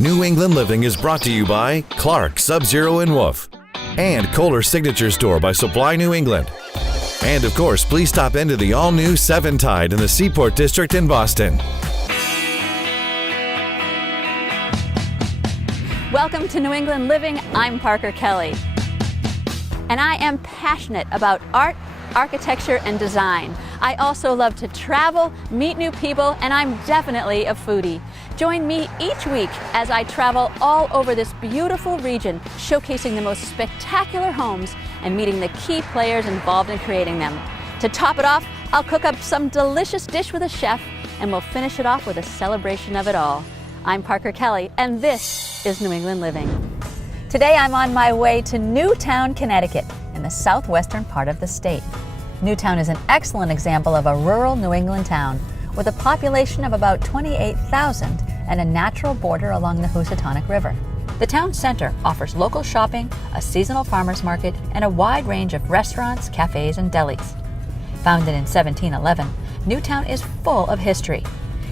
New England Living is brought to you by Clark, Sub-Zero and Wolf, and Kohler Signature Store by Supply New England. And of course, please stop into the all-new 7 Tide in the Seaport District in Boston. Welcome to New England Living. I'm Parker Kelly. And I am passionate about art, architecture, and design. I also love to travel, meet new people, and I'm definitely a foodie. Join me each week as I travel all over this beautiful region, showcasing the most spectacular homes and meeting the key players involved in creating them. To top it off, I'll cook up some delicious dish with a chef, and we'll finish it off with a celebration of it all. I'm Parker Kelly, and this is New England Living. Today I'm on my way to Newtown, Connecticut, in the southwestern part of the state. Newtown is an excellent example of a rural New England town with a population of about 28,000 and a natural border along the Housatonic River. The town center offers local shopping, a seasonal farmers market, and a wide range of restaurants, cafes, and delis. Founded in 1711, Newtown is full of history.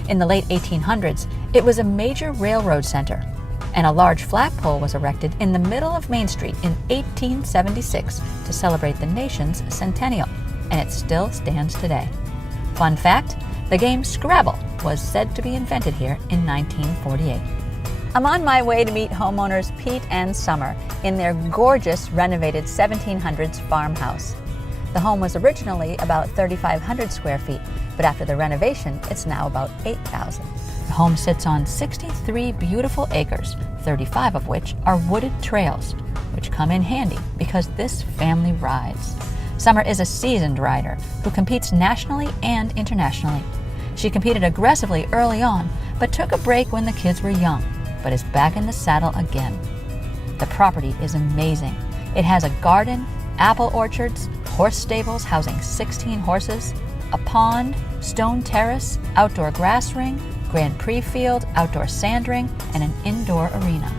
In the late 1800s, it was a major railroad center, and a large flagpole was erected in the middle of Main Street in 1876 to celebrate the nation's centennial, and it still stands today. Fun fact, the game Scrabble was said to be invented here in 1948. I'm on my way to meet homeowners Pete and Summer in their gorgeous renovated 1700s farmhouse. The home was originally about 3,500 square feet, but after the renovation, it's now about 8,000. The home sits on 63 beautiful acres, 35 of which are wooded trails, which come in handy because this family rides. Summer is a seasoned rider who competes nationally and internationally. She competed aggressively early on, but took a break when the kids were young, but is back in the saddle again. The property is amazing. It has a garden, apple orchards, horse stables housing 16 horses, a pond, stone terrace, outdoor grass ring, Grand Prix field, outdoor sand ring, and an indoor arena.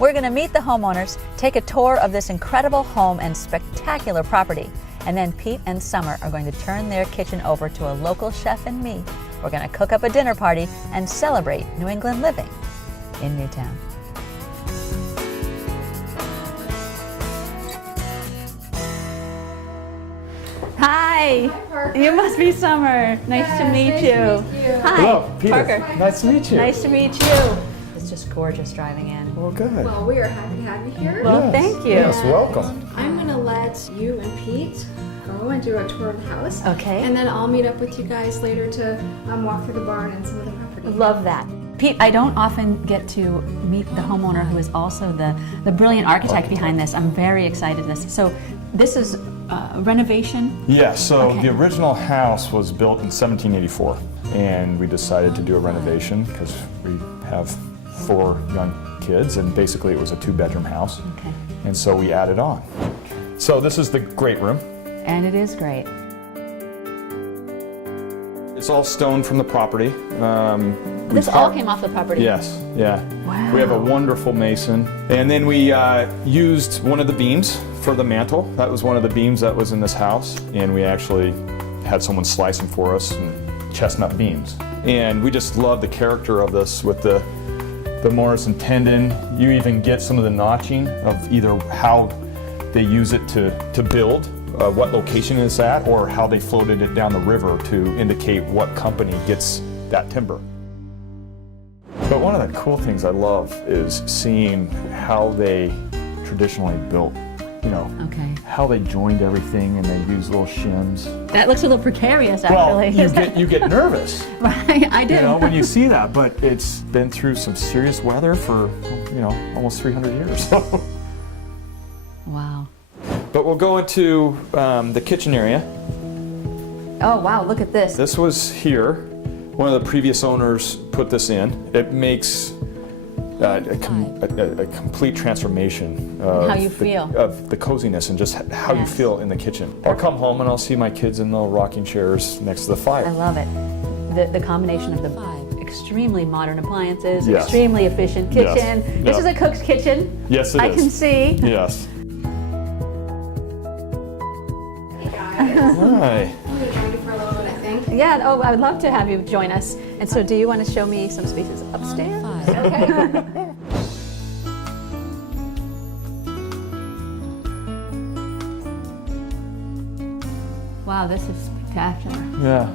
We're going to meet the homeowners, take a tour of this incredible home and spectacular property, and then Pete and Summer are going to turn their kitchen over to a local chef and me. We're going to cook up a dinner party and celebrate New England living in Newtown. Hi. Hi, Parker. You must be Summer. Nice to meet you. Hi. Hello, Peter. Parker. Nice to meet you. Nice to meet you. It's just gorgeous driving in. Well, good. Well, we are happy to have you here. Well, Yes. thank you. Yes, welcome. I'm going to let you and Pete go and do a tour of the house. Okay. And then I'll meet up with you guys later to walk through the barn and some of the property. Love that. Pete, I don't often get to meet the homeowner who is also the brilliant architect behind this. I'm very excited this. So this is renovation? Yeah, so Okay. the original house was built in 1784, and we decided to do a renovation because we have 4 young kids, and basically it was a 2-bedroom house. Okay. And so we added on. So this is the great room. And it is great. It's all stone from the property. This all came off the property? Yes, yeah. Wow. We have a wonderful mason. And then we used one of the beams for the mantle. That was one of the beams that was in this house. And we actually had someone slice them for us, and chestnut beams. And we just love the character of this with the Morrison tendon. You even get some of the notching of either how they use it to build, what location it's at, or how they floated it down the river to indicate what company gets that timber. But one of the cool things I love is seeing how they traditionally built, Okay. how they joined everything, and they use little shims. That looks a little precarious, Well, actually. you get nervous, Right, I do. when you see that, but it's been through some serious weather for, almost 300 years. Wow. But we'll go into the kitchen area. Oh, wow, look at this. This was here. One of the previous owners put this in. It makes a complete transformation of How you feel. of the coziness and just how you Yes. feel in the kitchen. I'll come home and I'll see my kids in little rocking chairs next to the fire. I love it. The combination of the extremely modern appliances, Yes. extremely efficient kitchen. Yes. This Yeah. is a cook's kitchen. Yes, it I is. can see. Yes. Hey guys. Hi. I'm going to join you for a little bit, I think. Yeah, I would love to have you join us. And so do you want to show me some spaces upstairs? okay? Wow, this is spectacular. Yeah.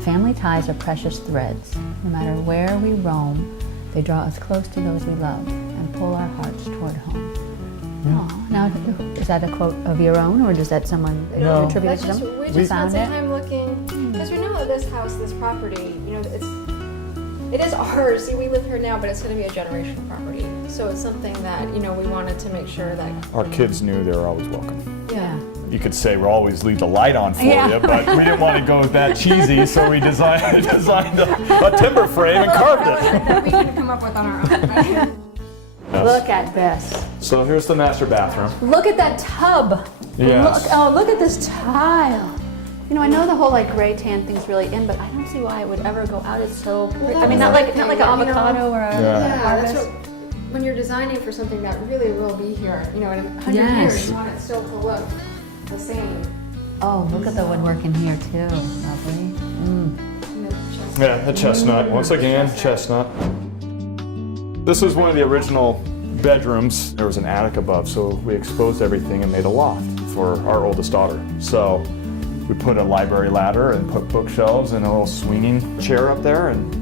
Family ties are precious threads. No matter where we roam, they draw us close to those we love and pull our hearts toward home. Oh, now, is that a quote of your own, or does that someone attribute That's to just, them? we You just found spent some it? time looking, because we know that this house, this property, you know, it is ours. See, we live here now, but it's going to be a generational property. So it's something that, you know, we wanted to make sure that. Our kids knew they were always welcome. Yeah. You could say we'll always leave the light on for Yeah. you, but we didn't want to go that cheesy, so we designed a timber frame and carved it. That we can come up with on our own. Look at this. So here's the master bathroom. Look at that tub. Yes. Look at this tile. You know, I know the whole like gray tan thing's really in, but I don't see why it would ever go out. It's so pretty. I mean, not like an avocado or a Yeah, harvest. that's what, when you're designing for something that really will be here, you know, in 100 Yes. years, you want it still to look the same. Oh, look at the woodwork in here too. Lovely. You know, just- Yeah, the chestnut. Once again, chestnut. This is one of the original bedrooms. There was an attic above, so we exposed everything and made a loft for our oldest daughter. So we put a library ladder and put bookshelves and a little swinging chair up there, and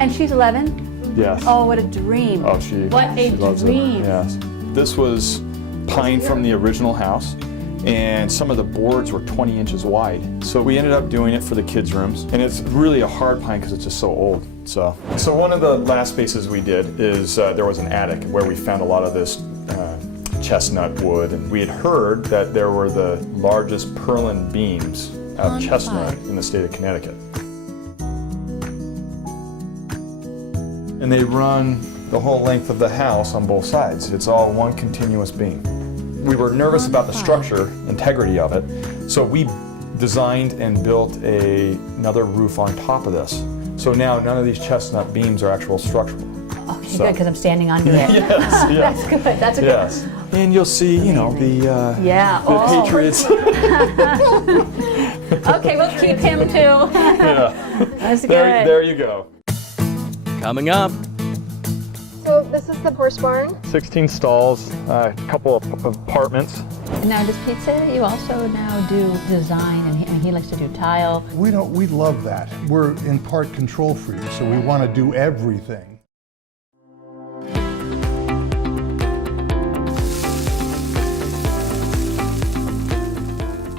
And she's 11. yes. Oh, what a dream. Oh, she loves dream. it. Yes. This was pine from the original house, and some of the boards were 20 inches wide. So we ended up doing it for the kids' rooms, and it's really a hard pine because it's just so old. So one of the last spaces we did is there was an attic where we found a lot of this chestnut wood, and we had heard that there were the largest purlin beams of chestnut in the state of Connecticut. And they run the whole length of the house on both sides. It's all one continuous beam. We were nervous about the structure, integrity of it, so we designed and built another roof on top of this. So now none of these chestnut beams are actual structural. Okay, So- good, because I'm standing under it. Yes, yes. That's good. That's a good. Yes. And you'll see, you know, Yeah. the Oh. Patriots. Okay, we'll keep him too. Yeah. That's good. There you go. Coming up, So this is the horse barn. 16 stalls, a couple of apartments. Now, does Pete say that you also now do design, and he likes to do tile? We love that. We're in part control freaks, so we want to do everything.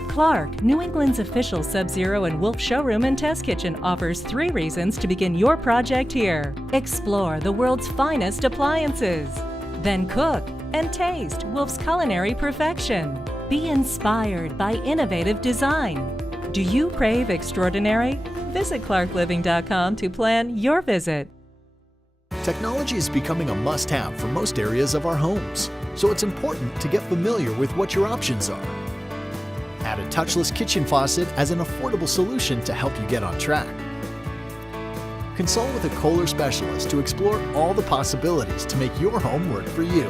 Clark, New England's official Sub-Zero and Wolf showroom and test kitchen, offers 3 reasons to begin your project here. Explore the world's finest appliances. Then cook and taste Wolf's culinary perfection. Be inspired by innovative design. Do you crave extraordinary? Visit clarkliving.com to plan your visit. Technology is becoming a must-have for most areas of our homes, so it's important to get familiar with what your options are. Add a touchless kitchen faucet as an affordable solution to help you get on track. Consult with a Kohler specialist to explore all the possibilities to make your home work for you.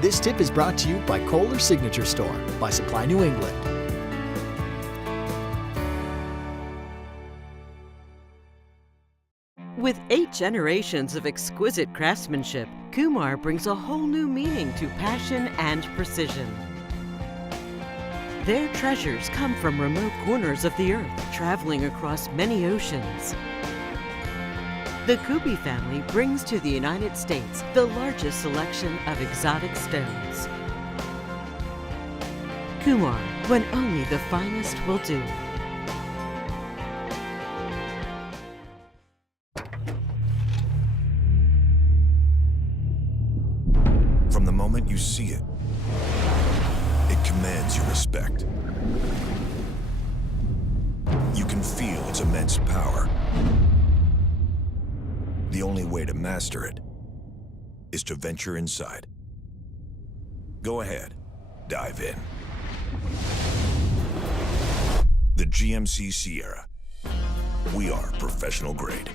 This tip is brought to you by Kohler Signature Store by Supply New England. With 8 generations of exquisite craftsmanship, Kumar brings a whole new meaning to passion and precision. Their treasures come from remote corners of the earth, traveling across many oceans. The Kubi family brings to the United States the largest selection of exotic stones. Kumar, when only the finest will do. From the moment you see it, it commands your respect. You can feel its immense power. The only way to master it is to venture inside. Go ahead, dive in. The GMC Sierra. We are professional grade.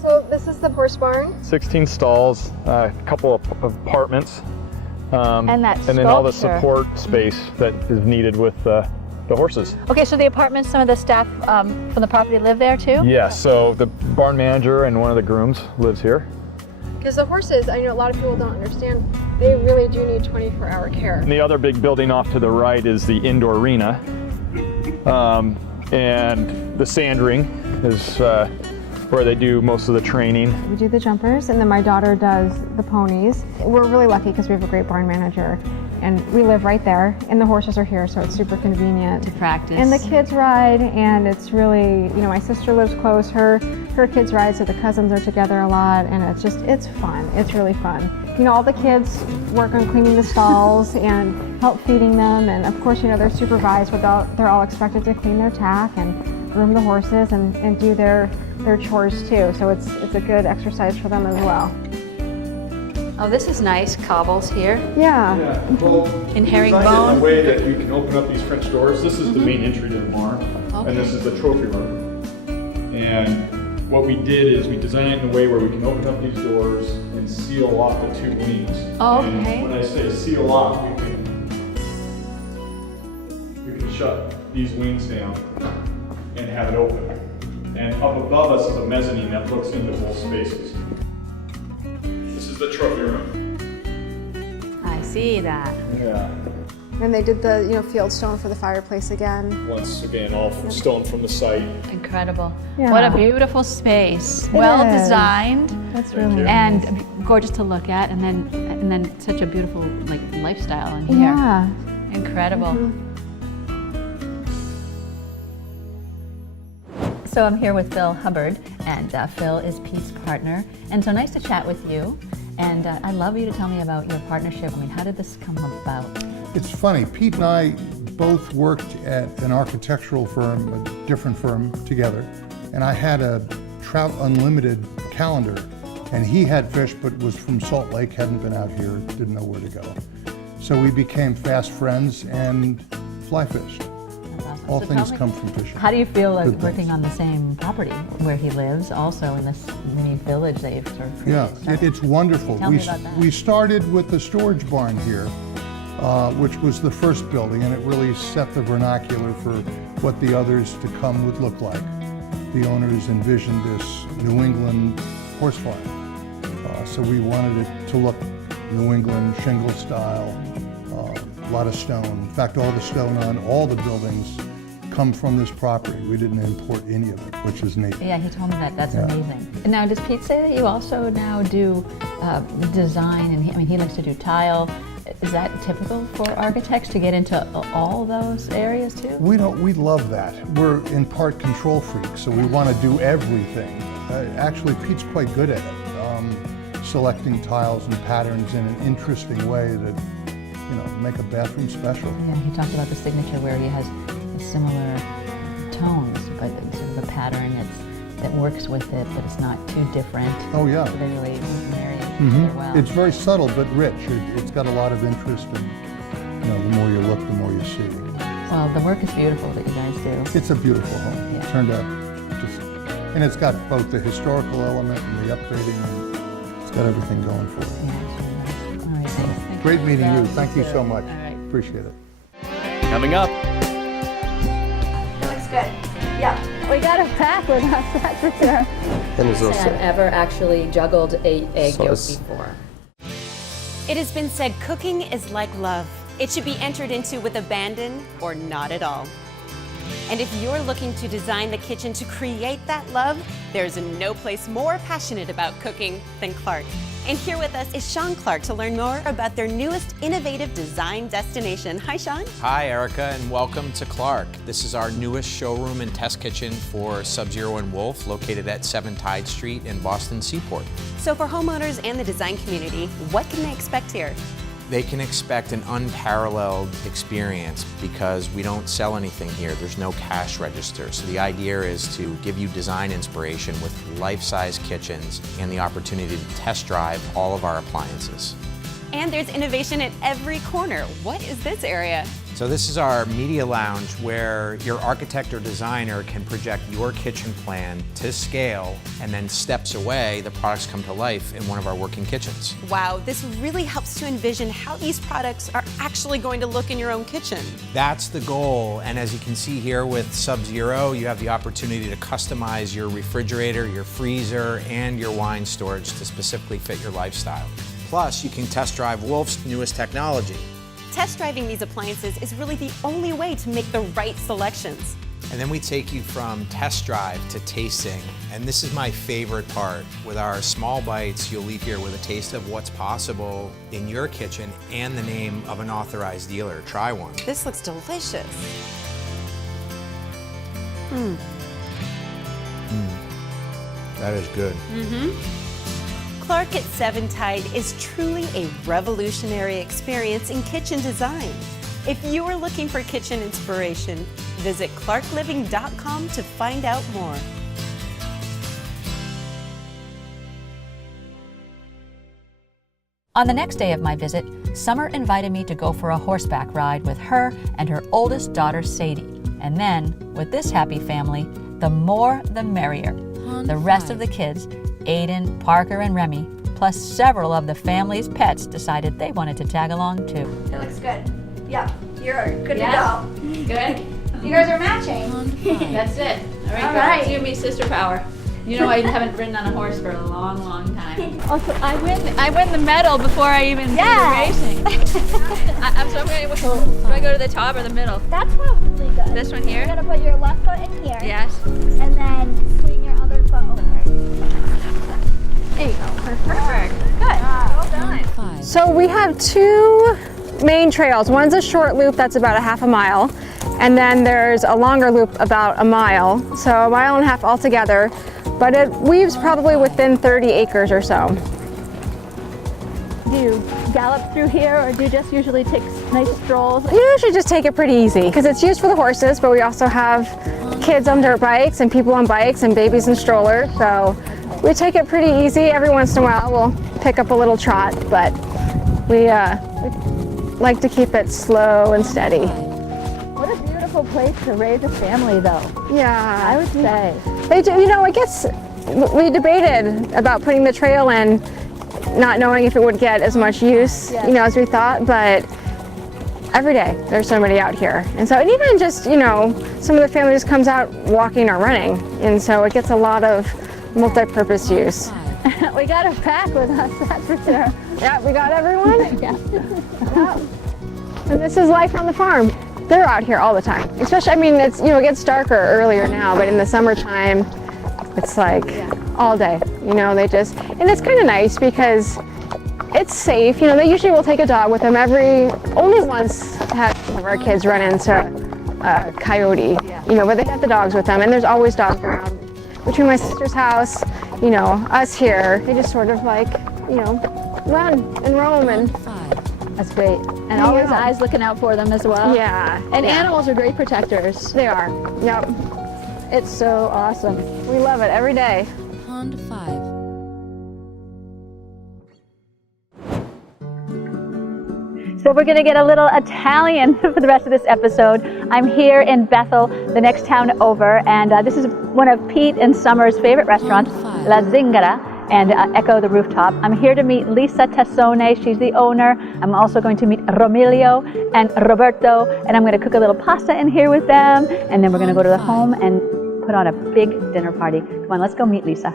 So this is the horse barn. 16 stalls, a couple of apartments, And that and then all the sculpture. support space that is needed with the The horses. Okay, so the apartments, some of the staff from the property live there too? Yeah, so the barn manager and one of the grooms lives here. Because the horses, I know a lot of people don't understand, they really do need 24-hour care. And the other big building off to the right is the indoor arena. And the sand ring is where they do most of the training. We do the jumpers, and then my daughter does the ponies. We're really lucky because we have a great barn manager, and we live right there, and the horses are here, so it's super convenient. To practice. And the kids ride, and it's really, you know, my sister lives close, her kids ride, so the cousins are together a lot, and it's fun. It's really fun. You know, all the kids work on cleaning the stalls and help feeding them, and of course, you know, they're supervised, but they're all expected to clean their tack and groom the horses and do their chores too, so it's a good exercise for them as well. Oh, this is nice, cobbles here. Yeah. Well, In we herringbone? designed it in a way that you can open up these French doors. This is the main entry to the barn, and this is the trophy room. And what we did is we designed it in a way where we can open up these doors and seal off the two wings. Oh, okay. And when I say seal off, we can shut these wings down and have it open. And up above us is a mezzanine that looks into both spaces. This is the trophy room. I see that. Yeah. And they did the, you know, field stone for the fireplace again. Once again, all stone from the site. Incredible. Yeah. What a beautiful space. It Well is. designed That's really and gorgeous to look at, and then such a beautiful like lifestyle in here. Yeah. Incredible. So I'm here with Phil Hubbard, and Phil is Pete's partner. And so nice to chat with you. And I'd love you to tell me about your partnership. I mean, how did this come about? It's funny, Pete and I both worked at an architectural firm, a different firm together, and I had a Travel Unlimited calendar, and he had fish but was from Salt Lake, hadn't been out here, didn't know where to go. So we became fast friends and fly fished. All So things tell me, come from fishing. How do you feel like Good working things. on the same property where he lives, also in this mini village that you've sort of created? Yeah, it's wonderful. Tell me about that. We started with the storage barn here, which was the first building, and it really set the vernacular for what the others to come would look like. The owners envisioned this New England horse farm. So we wanted it to look New England shingle style, a lot of stone. In fact, all the stone on all the buildings come from this property. We didn't import any of it, which is neat. Yeah, he told me that. That's Yeah. amazing. And now, does Pete say that you also now do design? And he likes to do tile. Is that typical for architects to get into all those areas too? We love that. We're in part control freaks, so we want to do everything. Actually, Pete's quite good at it, selecting tiles and patterns in an interesting way that, you know, make a bathroom special. Yeah, he talked about the signature where he has similar tones, but sort of a pattern that works with it, but it's not too different. Oh yeah. So they really marry each other well. It's very subtle but rich. It's got a lot of interest, and you know, the more you look, the more you see. Well, the work is beautiful that you guys do. It's a beautiful home. Yeah. It turned out just, and it's got both the historical element and the upgrading, and it's got everything going for it. Yeah, it's really nice. All right, thanks. Thank Great meeting Well, you. Thank you too. so much. All right. Appreciate it. Coming up. Looks good. Yeah, we got a pack with us, that's for sure. I've ever actually juggled a egg yolk before. It has been said cooking is like love. It should be entered into with abandon or not at all. And if you're looking to design the kitchen to create that love, there's no place more passionate about cooking than Clark. And here with us is Sean Clark to learn more about their newest innovative design destination. Hi, Sean. Hi, Erica, and welcome to Clark. This is our newest showroom and test kitchen for Sub-Zero and Wolf, located at 7 Tide Street in Boston Seaport. So for homeowners and the design community, what can they expect here? They can expect an unparalleled experience because we don't sell anything here. There's no cash register. So the idea is to give you design inspiration with life-size kitchens and the opportunity to test drive all of our appliances. And there's innovation at every corner. What is this area? So this is our media lounge where your architect or designer can project your kitchen plan to scale, and then steps away, the products come to life in one of our working kitchens. Wow, this really helps to envision how these products are actually going to look in your own kitchen. That's the goal, and as you can see here with Sub-Zero, you have the opportunity to customize your refrigerator, your freezer, and your wine storage to specifically fit your lifestyle. Plus, you can test drive Wolf's newest technology. Test driving these appliances is really the only way to make the right selections. And then we take you from test drive to tasting. And this is my favorite part. With our small bites, you'll leave here with a taste of what's possible in your kitchen and the name of an authorized dealer. Try one. This looks delicious. That is good. Clark at 7 Tide is truly a revolutionary experience in kitchen design. If you are looking for kitchen inspiration, visit clarkliving.com to find out more. On the next day of my visit, Summer invited me to go for a horseback ride with her and her oldest daughter, Sadie. And then, with this happy family, the more the merrier. The rest of the kids, Aiden, Parker, and Remy, plus several of the family's pets, decided they wanted to tag along too. It looks good. Yeah, you're good Yes? to go. Good? You guys are matching. That's it. All right, All girls, right. you and me, sister power. You know I haven't ridden on a horse for a long, long time. Also, I win the medal before I even do the racing. I'm so ready. Do I go to the top or the middle? that's probably good. This one here? You're gonna put your left foot in here. Yes. And then swing your other foot over. There you go. Perfect. Good. Well done. So we have two main trails. One's a short loop that's about a half a mile, and then there's a longer loop about a mile, so a mile and a half altogether, but it weaves probably within 30 acres or so. Do you gallop through here, or do you just usually take nice strolls? You usually just take it pretty easy because it's used for the horses, but we also have kids on dirt bikes and people on bikes and babies in strollers, so we take it pretty easy. Every once in a while we'll pick up a little trot, but we like to keep it slow and steady. What a beautiful place to raise a family, though. Yeah, I would say. They do, you know, I guess we debated about putting the trail in, not knowing if it would get as much use, you know, as we thought, but every day there's somebody out here. And so, and even just, you know, some of the family just comes out walking or running, and so it gets a lot of multi-purpose use. We got a pack with us, that's for sure. Yeah, we got everyone. Yeah. And this is life on the farm. They're out here all the time. Especially, I mean, it's, you know, it gets darker earlier now, but in the summertime, it's like all day. You know, they just, and it's kind of nice because it's safe. You know, they usually will take a dog with them. Only once have one of our kids run into a coyote, you know, but they got the dogs with them, and there's always dogs around. Between my sister's house, you know, us here, they just sort of like, you know, run and roam, and That's great. And always eyes looking out for them as well. yeah. And yeah. animals are great protectors. They are. Yep. It's so awesome. We love it every day. Pond 5. So we're going to get a little Italian for the rest of this episode. I'm here in Bethel, the next town over, and this is one of Pete and Summer's favorite restaurants, La Zingara, and Echo the Rooftop. I'm here to meet Lisa Tassone, she's the owner. I'm also going to meet Romilio and Roberto, and I'm going to cook a little pasta in here with them, and then we're going to go to the home and put on a big dinner party. Come on, let's go meet Lisa.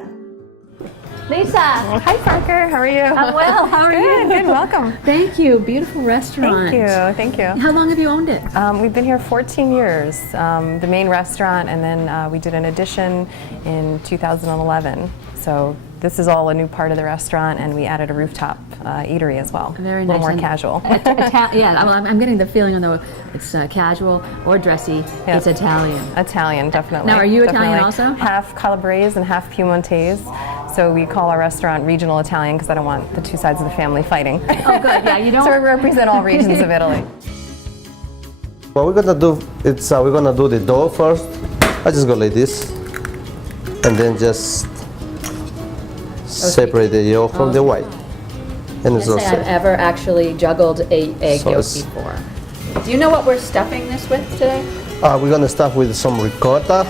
Lisa! Hi Parker, how are you? I'm well, how are you? Good, welcome. Thank you, beautiful restaurant. Thank you. How long have you owned it? We've been here 14 years, the main restaurant, and then we did an addition in 2011. So this is all a new part of the restaurant, and we added a rooftop eatery as well. Very a little nice. more casual. Yeah, well, I'm getting the feeling, although it's casual or dressy, Yeah. it's Italian. Italian, definitely. Now, are you Italian Definitely. also? Half Calabrese and half Piemontese. So we call our restaurant regional Italian because I don't want the two sides of the family fighting. Oh, good. Yeah, you don't. So we represent all regions of Italy. What we're gonna do is we're gonna do the dough first. I just go like this, and then just separate the yolk from the white. And I it's can't say I've also ever actually juggled a egg So yolk it's- before. Do you know what we're stuffing this with today? we're gonna start with some ricotta.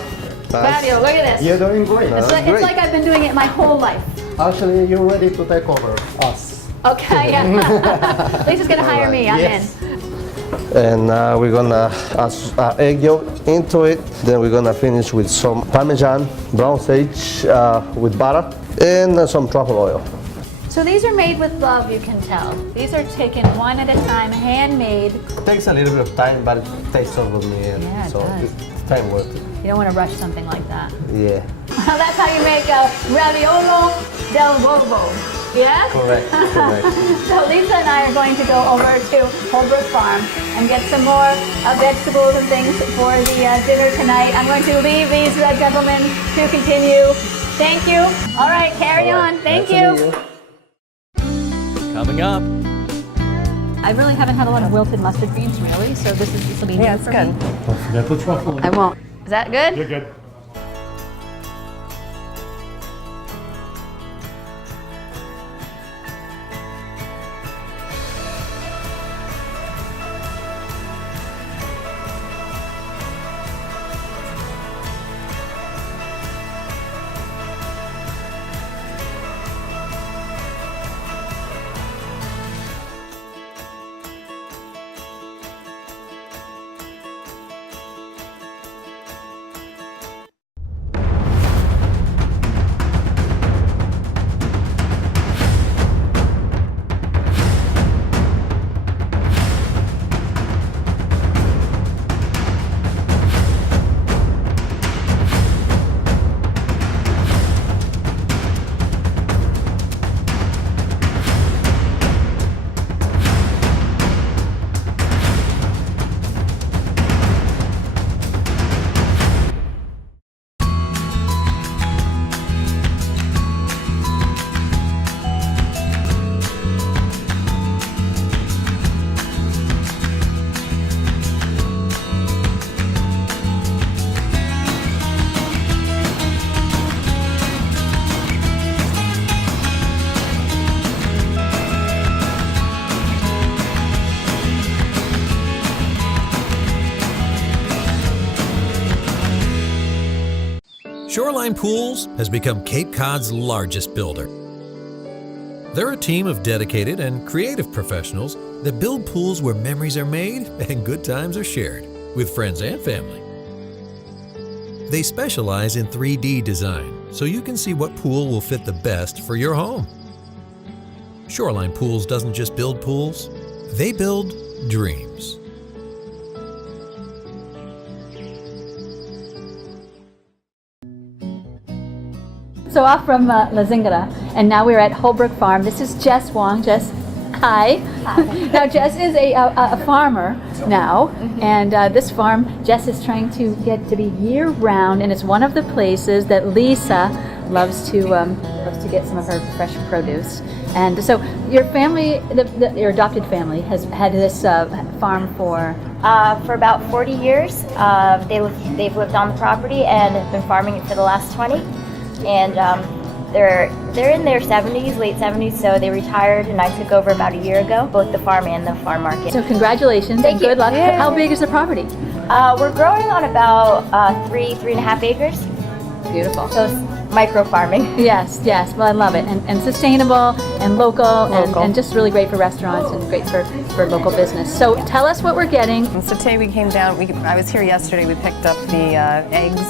Fabio, look at this. You're doing great. It's like I've been doing it my whole life. Actually, you're ready to take over us. Okay, yeah. Lisa's gonna hire me. I'm Yes. in. And we're gonna add egg yolk into it. Then we're gonna finish with some Parmesan, brown sage with butter, and some truffle oil. So these are made with love, you can tell. These are taken one at a time, handmade. It takes a little bit of time, but it tastes over the end. Yeah, it so does. it's time worth it. You don't want to rush something like that. Yeah. That's how you make a raviolo del uovo. Yeah? Correct. Correct. So Lisa and I are going to go over to Holbrook Farm and get some more vegetables and things for the dinner tonight. I'm going to leave these gentlemen to continue. Thank you. All right, carry on. Thank you. Coming up. I really haven't had a lot of wilted mustard greens, really, so this will be new it's for good. me. Don't forget the truffle. I won't. Is that good? You're good. Shoreline Pools has become Cape Cod's largest builder. They're a team of dedicated and creative professionals that build pools where memories are made and good times are shared with friends and family. They specialize in 3D design, so you can see what pool will fit the best for your home. Shoreline Pools doesn't just build pools, they build dreams. So off from La Zingara, and now we're at Holbrook Farm. This is Jess Wong. Jess, hi. Now Jess is a farmer now, and this farm Jess is trying to get to be year-round, and it's one of the places that Lisa loves to get some of her fresh produce. And so your family, your adopted family, has had this farm for about 40 years. They've lived on the property and have been farming it for the last 20. And they're in their 70s, late 70s, so they retired, and I took over about a year ago, both the farm and the farm market. So congratulations and good luck. Yeah. How big is the property? We're growing on about 3.5 acres. Beautiful. So it's micro farming. Yes, yes. Well, I love it. And sustainable and local. And just really great for restaurants and great for local business. So tell us what we're getting. So today we came down, I was here yesterday, we picked up the eggs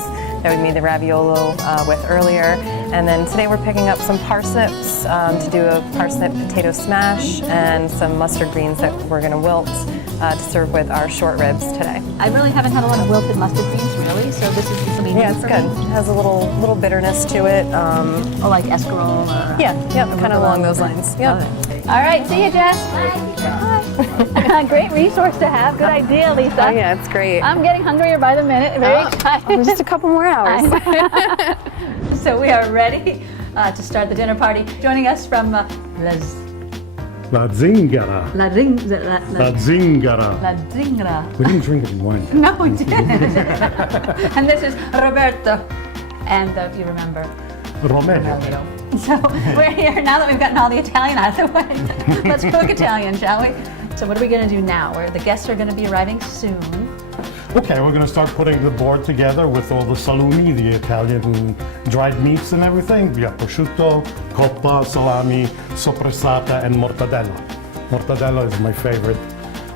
that we made the raviolo with earlier. And then today we're picking up some parsnips to do a parsnip potato smash and some mustard greens that we're going to wilt to serve with our short ribs today. I really haven't had a lot of wilted mustard greens, really, so this will be new it's for good. me. It has a little bitterness to it. Oh, like escarole? Kind of along those lines. Yep. All right, see you, Jess. Bye. Great resource to have. Good idea, Lisa. Oh, yeah, it's great. I'm getting hungrier by the minute. Very excited. Just a couple more hours. So we are ready to start the dinner party. Joining us from La Zingara. La Zingara. La Zingara. We didn't drink any wine. No, we didn't. And this is Roberto. And you remember? Romero. So we're here now that we've gotten all the Italian out of the way. Let's cook Italian, shall we? So what are we going to do now? The guests are going to be arriving soon. Okay, we're going to start putting the board together with all the salumi, the Italian dried meats and everything. We have prosciutto, coppa, salami, soppressata, and mortadella. Mortadella is my favorite.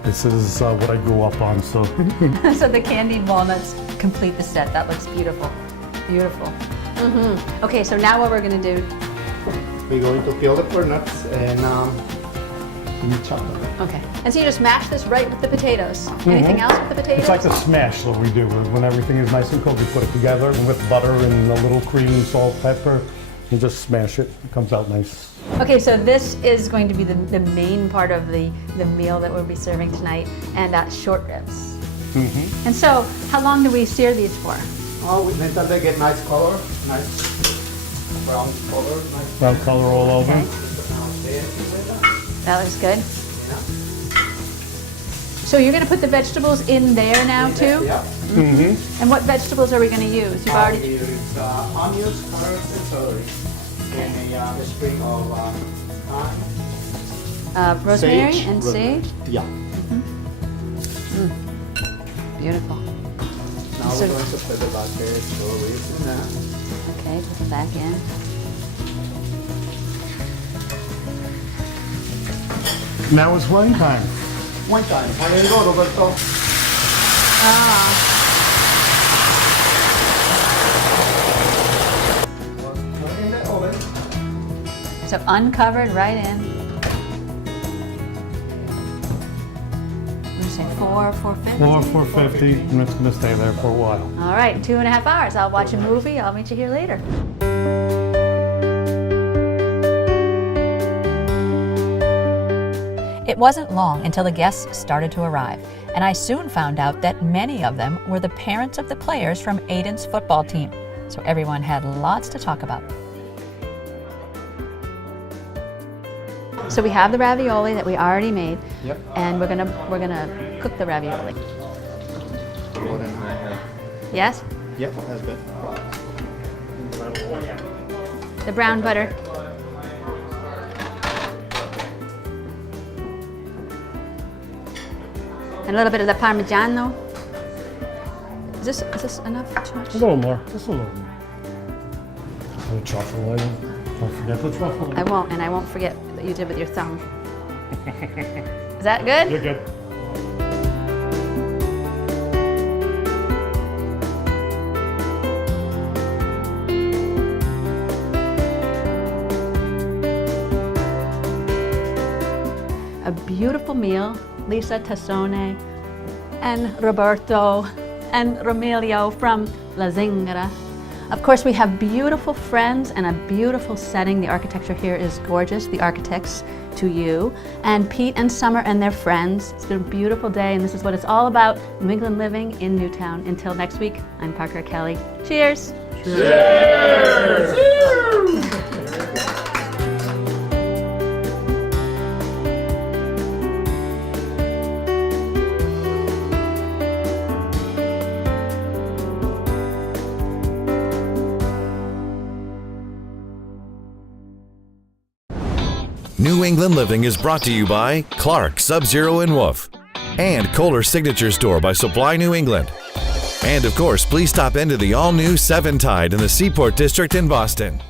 This is what I grew up on, so. So the candied walnuts complete the set. That looks beautiful. Beautiful. Mm-hmm. Okay, so now what we're going to do? We're going to peel the corn nuts and chop them. Okay. And so you just mash this right with the potatoes. Anything else with the potatoes? It's like a smash that we do. When everything is nice and cooked, we put it together with butter and a little cream, salt, pepper. You just smash it. It comes out nice. Okay, so this is going to be the main part of the meal that we'll be serving tonight, and that's short ribs. Mm-hmm. And so, how long do we sear these for? Oh, until they get nice color, nice brown color. Nice brown color all over. That looks good. So you're going to put the vegetables in there now too? Yeah. Mm-hmm. And what vegetables are we going to use? You've already used onions, carrots, and celery. And a sprig of thyme. Rosemary sage, and rosemary. sage? Yeah. Beautiful. Now So- we're going to put the black cherries in that. Okay, put it back in. Now it's wine time. One time. Ahí go, Roberto. In the oven. So uncovered right in. What do you say, 450? 450, and it's going to stay there for a while. All right, 2.5 hours. I'll watch a movie. I'll meet you here later. It wasn't long until the guests started to arrive, and I soon found out that many of them were the parents of the players from Aiden's football team. So everyone had lots to talk about. So we have the ravioli that we already made, Yep. and we're gonna cook the ravioli. Yes? Yep, that's good. The brown butter. And a little bit of the Parmigiano. Is this enough? Too much? A little more, just a little more. A little truffle oil. Don't forget the truffle oil. I won't, and I won't forget what you did with your thumb. Is that good? You're good. A beautiful meal. Lisa Tassone and Roberto and Romelio from La Zingara. Of course, we have beautiful friends and a beautiful setting. The architecture here is gorgeous. The architects to you. And Pete and Summer and their friends. It's been a beautiful day, and this is what it's all about. New England living in Newtown. Until next week, I'm Parker Kelly. Cheers! Cheers! New England Living is brought to you by Clark, Sub-Zero and Wolf, and Kohler Signature Store by Supply New England. And of course, please stop into the all-new 7 Tide in the Seaport District in Boston.